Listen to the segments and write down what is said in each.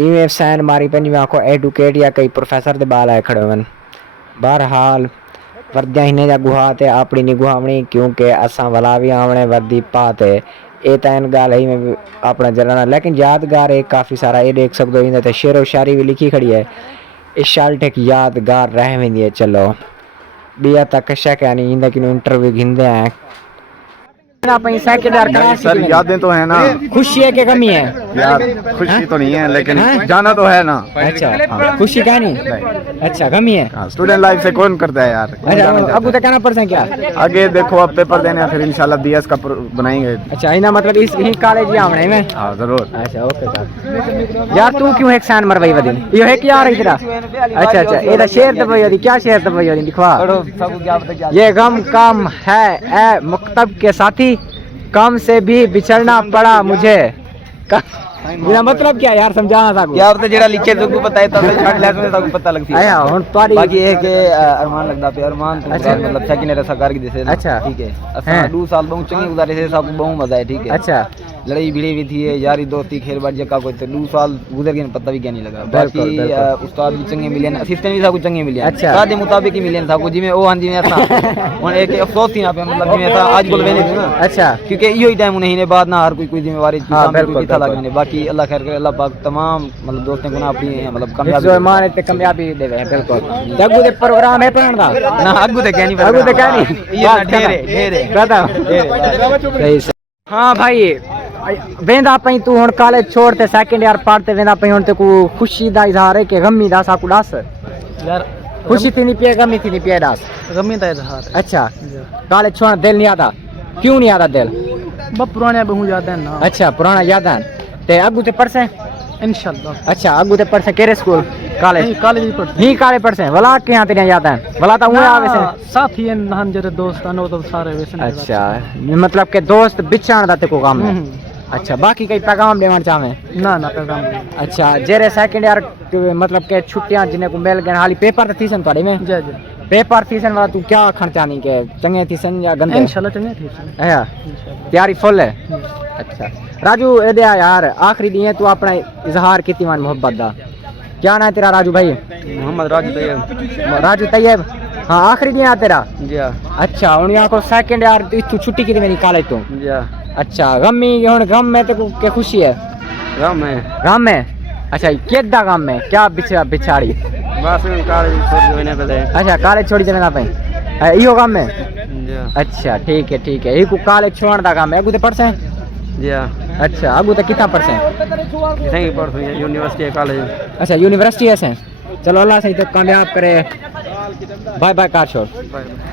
इवें San मारी पंजी आखो एडुकेट या कई प्रोफेसर दे बाल आए खड़े होवन। बहरहाल वर्दियां हिने जा गुहा ते अपनी नहीं गुहावनी क्योंकि असां वला भी आवणे वर्दी पाते ए तैन गाल ही में अपना जलाना। लेकिन यादगार है काफ़ी सारा ये देख सकते हो इन्हें शेरो शायरी भी लिखी खड़ी है। इस शाल्ट एक यादगार रह वेंदी है। चलो बिया तक शक है नहीं इनका इंटरव्यू घिंदे हैं सर यादें तो है ना, खुशी है कि कमी है यार खुशी तो नहीं है लेकिन जाना तो है ना। अच्छा खुशी का नहीं, अच्छा कमी है। स्टूडेंट लाइफ से कौन करता है यार। अच्छा अब तो कहना पड़ क्या आगे देखो अब पेपर देने फिर इंशाल्लाह बीएस का बनाएंगे। अच्छा इना मतलब इस ही कॉलेज ही आवणे में। हाँ जरूर। अच्छा ओके सर यार तू क्यों एक सैन मरवाई वदी यो है क्या रही तेरा। अच्छा अच्छा एदा शेर दबाई वदी क्या शेर दबाई वदी दिखवा। ये गम कम है ए मुक्तब के साथी कम से भी बिछड़ना पड़ा मुझे। मेरा मतलब क्या यार समझाना था यार तो जेड़ा लिखे तो पता है तब छाड़ ले तो सबको पता लगती है। आया हुन तोरी बाकी ये के अरमान लगदा पे अरमान तो मतलब सेकंड ईयर सरकार की देसे। अच्छा ठीक है असा 2 साल बहुत चंगी गुजारे से सब बहुत मजा है। ठीक है अच्छा लड़ाई भिड़ी भी थी यारी दोस्ती खेल बात जका कोई तो 2 साल गुजर गए पता भी क्या नहीं लगा। बाकी उस्ताद भी चंगे मिले असिस्टेंट भी सब चंगे मिले। अच्छा सादे मुताबिक ही मिले सब जिवें ओ हां जिवें असा हुन एक अफसोस थी यहां पे मतलब जिवें असा आज बोल वेने ना। अच्छा क्योंकि इहो ही टाइम नहीं ने बाद ना हर कोई जिम्मेवारी कोई था लगने। बाकी अल्लाह खैर करे अल्लाह पाक तमाम मतलब दोस्तों को ना अपनी मतलब कामयाबी देवे। बिल्कुल अगू दे प्रोग्राम है पढ़न दा ना अगू ते क्या नहीं अगू ते क्या नहीं ये ढेरे पता सही से। हाँ भाई वेंदा पई तू हुन कॉलेज छोड़ ते सेकंड ईयर पढ़ते वेंदा पई हुन ते को खुशी दा इजहार है कि गमी दा सा को दस यार खुशी थी नहीं पिए गमी थी नहीं पिए दस गमी दा इजहार। अच्छा कॉलेज छोड़ दिल नहीं आता क्यों नहीं आता दिल बस पुराने बहुत याद है ना। अच्छा पुराना याद है ते अगू ते पढ़से इंशाल्लाह। अच्छा अगू ते पढ़से केरे स्कूल कॉलेज कॉलेज ही पढ़ते ही कॉलेज पढ़से वला के यहां तेरे याद है वला ता हुए आवे से साथी हैं नहन जरे दोस्त अनो तो सारे वैसे। अच्छा मतलब के दोस्त बिछाण दा ते को काम है। अच्छा बाकी कई पैगाम देवण चाहे ना ना पैगाम। अच्छा जेरे सेकंड ईयर मतलब के छुट्टियां जिने को मिल गए हाली पेपर थी सन तोड़े में जी जी पेपर थी सन वाला तू क्या खर्चा नहीं के चंगे थी सन या गंदे इंशाल्लाह चंगे थी सन। अच्छा तैयारी फुल है। अच्छा राजू ए दे यार आखिरी दिन तू अपना इजहार कीती मन मोहब्बत दा क्या नाम है तेरा राजू भाई। मोहम्मद राजू तैयब। राजू तैयब हाँ आखिरी दिन आ तेरा। जी हां अच्छा हुन यहाँ को सेकंड ईयर तू छुट्टी की मेरी कॉलेज तो। जी हां अच्छा गमी हुन गम में तो क्या खुशी है गम में। अच्छा केदा गम में क्या बिछाड़ी बस कॉलेज छोड़ देने पहले। अच्छा कॉलेज छोड़ी देना पे इहो गम में। अच्छा ठीक है ई को कॉलेज छोड़न दा काम है अगू ते पढ़से। जी हां अच्छा अगू ते कितना पढ़से नहीं पढ़ते यूनिवर्सिटी कॉलेज। अच्छा यूनिवर्सिटी है चलो अल्लाह सही तो कामयाब करे। बाय बाय कार छोड़।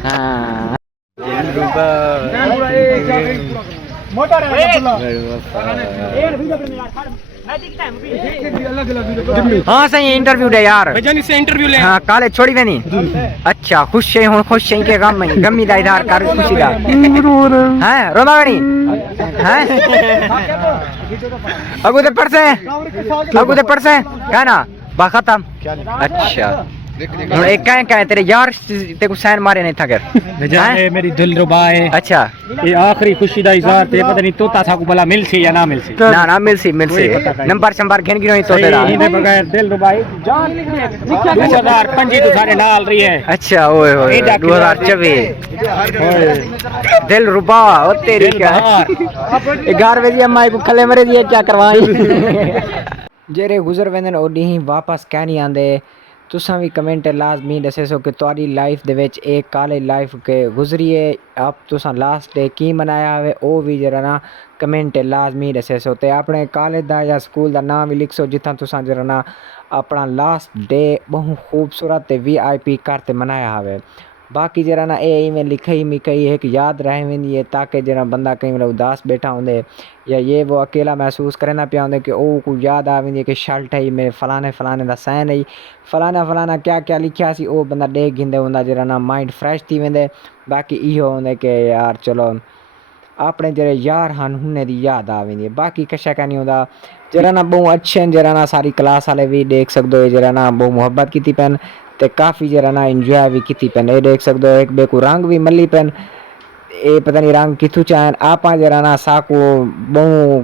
हाँ मोटर हाँ सही इंटरव्यू दे यार से इंटरव्यू ले। हाँ कॉलेज छोड़ी वे नहीं। अच्छा खुश है हुन खुश है के गम में गमी दा इधर कर खुशी दा हैं रोना नहीं हैं अगू ते पढ़से क्या ना बा खत्म। अच्छा हुन एक क्या तेरे यार ते को सैन मारे नहीं था कर मेरी दिल रुबा है। अच्छा ये आखिरी खुशी दा इजहार ते पता नहीं तोता था को भला मिलसी या ना मिलसी ना मिलसी नंबर शंबर घिन गिनो तो तेरा इने बगैर दिल रुबा जान लिखे 2025 तो सारे नाल रही है। अच्छा ओए होए 2024 दिल रुबा ओ तेरी क्या 11 बजे अम्मा को खले मरे दिए क्या करवाई जेरे गुजर वेंदन ओडी ही वापस क्या नहीं आंदे। तुसां भी कमेंट लाजमी दसे सो कि तुहाडी लाइफ दे विच एक कॉलेज लाइफ के गुजरी है आप तुसां लास्ट डे की मनाया है ओ भी जरा ना कमेंट लाजमी दसे सो ते अपने कॉलेज दा या स्कूल दा नाम भी लिख सो जित्थां तुसां जरा ना अपना लास्ट डे बहुत खूबसूरत ते VIP करते मनाया है। बाकी जरा ना ए में लिखई मिकई एक याद रह वेंदी है ताकि जरा बंदा कहीं मतलब उदास बैठा होंदे या ये वो अकेला महसूस करे ना पिया होंदे कि ओ को याद आ वेंदी है कि शर्ट है मेरे फलाने दा सैन है फलाना क्या लिखा सी ओ बंदा देख गिंदे होंदा जरा ना माइंड फ्रेश थी वेंदे। बाकी इहो होंदे कि यार चलो अपने जरे यार हन हुन्ने दी याद आ वेंदी है। बाकी कशा का नहीं होंदा जरा ना बहुत अच्छे जरा ना सारी क्लास वाले भी देख सकते हो जरा ना बहुत मुहब्बत की पैन ते काफ़ी जरा ना इंजॉय भी की पैन ये देख सकते हो एक बे को रंग भी मली पैन ये पता नहीं रंग कितू चाहन आप जरा ना साको बहु